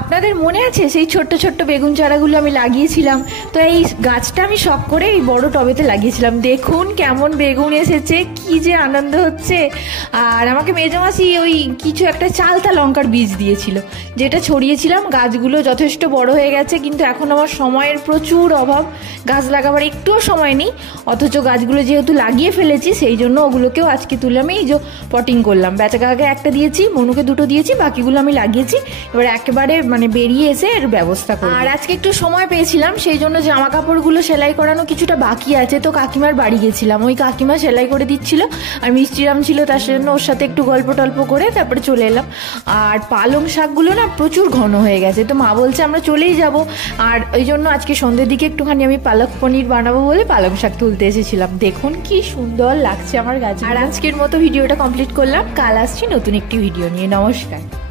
আপনাদের মনে আছে সেই ছোট্ট ছোট্ট বেগুন চারাগুলো আমি লাগিয়েছিলাম? তো এই গাছটা আমি শখ করে এই বড় টবেতে লাগিয়েছিলাম। দেখুন কেমন বেগুন এসেছে, কি যে আনন্দ হচ্ছে। আর আমাকে মেজমাসি ওই কিছু একটা চালতা লঙ্কার বীজ দিয়েছিল, যেটা ছড়িয়েছিলাম। গাছগুলো যথেষ্ট বড় হয়ে গেছে, কিন্তু এখন আমার সময়ের প্রচুর অভাব, গাছ লাগাবার একটুও সময় নেই। অথচ গাছগুলো যেহেতু লাগিয়ে ফেলেছি, সেই জন্য ওগুলোকেও আজকে তুলে আমি এই যে পটিং করলাম। বেচা কাকাকে একটা দিয়েছি, মনুকে দুটো দিয়েছি, বাকিগুলো আমি লাগিয়েছি। এবার একেবারে মানে বেরিয়ে এসে এর ব্যবস্থা করব। আর আজকে একটু সময় পেয়েছিলাম, সেই জন্য জামা কাপড়গুলো সেলাই করানো কিছুটা বাকি আছে, তো কাকিমার বাড়ি গেছিলাম। ওই কাকিমা সেলাই করে দিচ্ছিল, আর মিষ্টিরাম ছিল, তার জন্য ওর সাথে একটু গল্প টল্প করে তারপরে চলে এলাম। আর পালং শাকগুলো না প্রচুর ঘন হয়ে গেছে, তো মা বলছে আমরা চলেই যাব। আর ওই জন্য আজকে সন্ধ্যের দিকে একটুখানি আমি পালক পনির বানাবো বলে পালং শাক তুলতে এসেছিলাম। দেখুন কি সুন্দর লাগছে আমার গাছ। আর আজকের মতো ভিডিওটা কমপ্লিট করলাম। কাল আসছি নতুন একটি ভিডিও নিয়ে। নমস্কার।